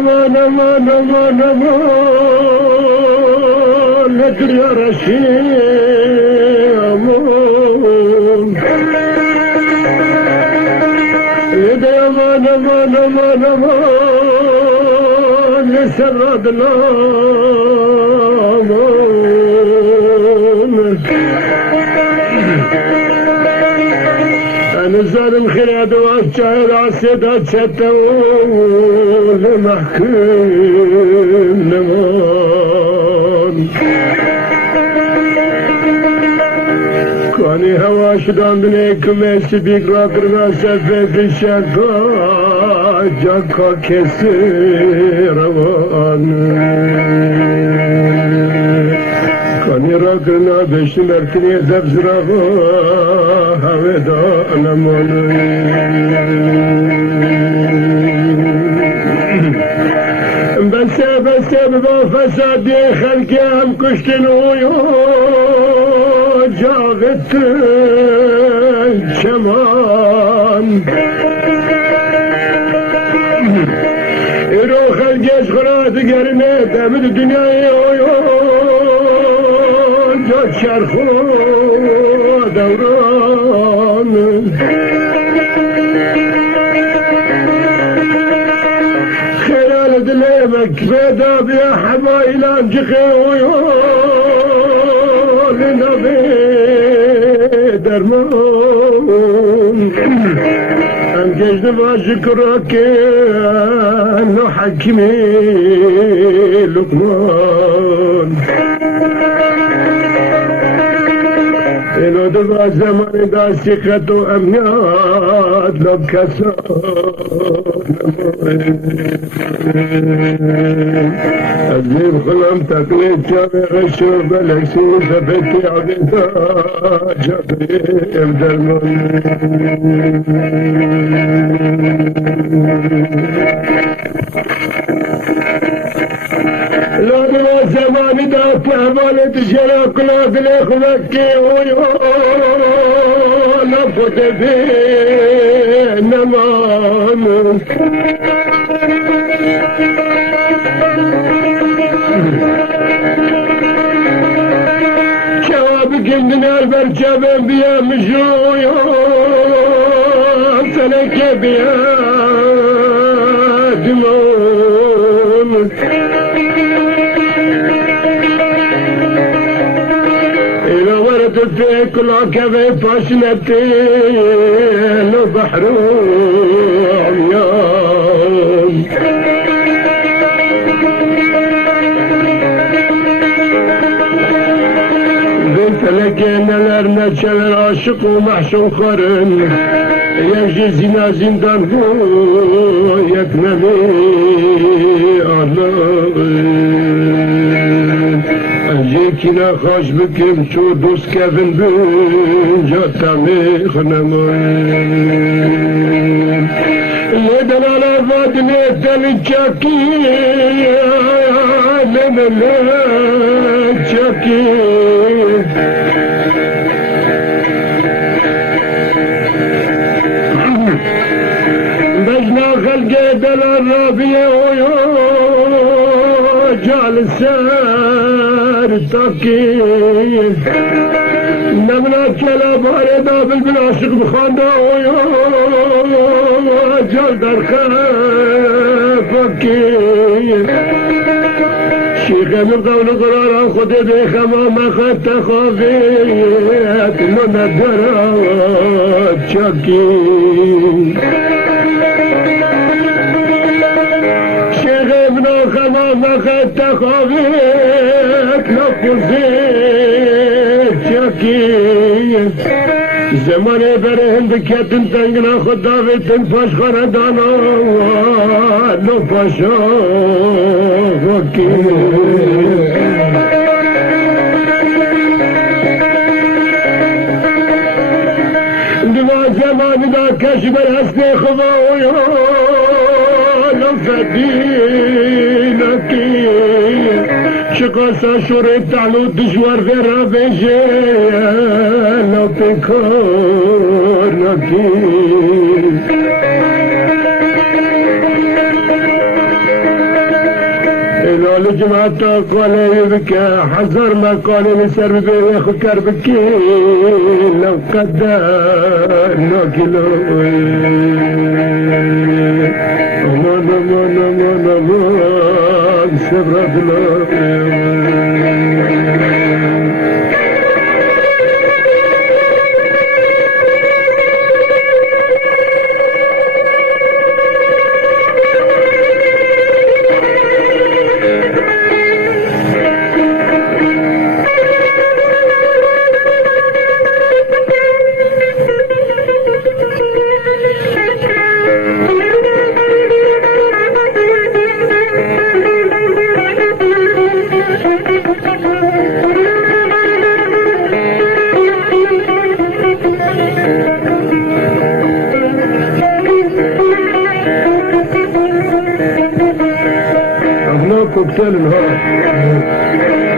aman aman aman aman nedir ya Reşit aman aman aman aman aman ne serradına aman نزارم خلاد وعشاء العسيدة شتاول محكوم نمان كاني هواش دان بنيكم يسبيك راقرنا سفي في الشقا جاكا كسير روان كاني راقرنا بيش مرتني زبزراغا هودا نمان بس با فسادی خلقی هم کشتن و جاغت چمان ایرو خلقیش خراد گرنه دمد دنیای جا چرخو دوران خلال دليمك فدا بيا حبايل امجخي ويقول نبي درمان امجد ما شكرك انه حكمي لقمان إنه دبا زمان دا سكت وأمنيات لو بكسر أزيب خلام تقليد جامع غشو بلكسي زفتي عبدا جابي درمان لا دبا زمان دا فهمالة شراك لا دليخ مكي نفت في نمان شواب كندنا البرجابين بيا مجويا سلك بيا دمون في كل عكبة فاشنتي البحر عميان بنت لكن الارنة شبر عاشق ومحشو خرن يجي زنا زندان هو يكنبي جيكنا خوش بكم شو دوست كفن بين جاتا ميخنمان لدن على فادني تلجاكي لدن لجاكي بجنا خلقي دل الرابية جالسة تاكي نمنا كلا باردا بالبناشق بخاندا جال در خفاكي شيخ من قول قرارا خود بخما ما خد تخافيت من الدرات شاكي شيخ ابن خما ما خد تخافيت زمان برهن بكتن تنگنا خدا ویتن پاش خاندانا نو پاشا وکی دوا زمان دا کشمر حسن خوایا نو فدینکی شقاسا شوري تعلو دجوار ذي رابجي لو تكور نكيل إلو لجمعتك ولا يبكى حذر ما قال نسر بيخ كربكي لو قدر نكيلو سبرت كوكتيل الهواء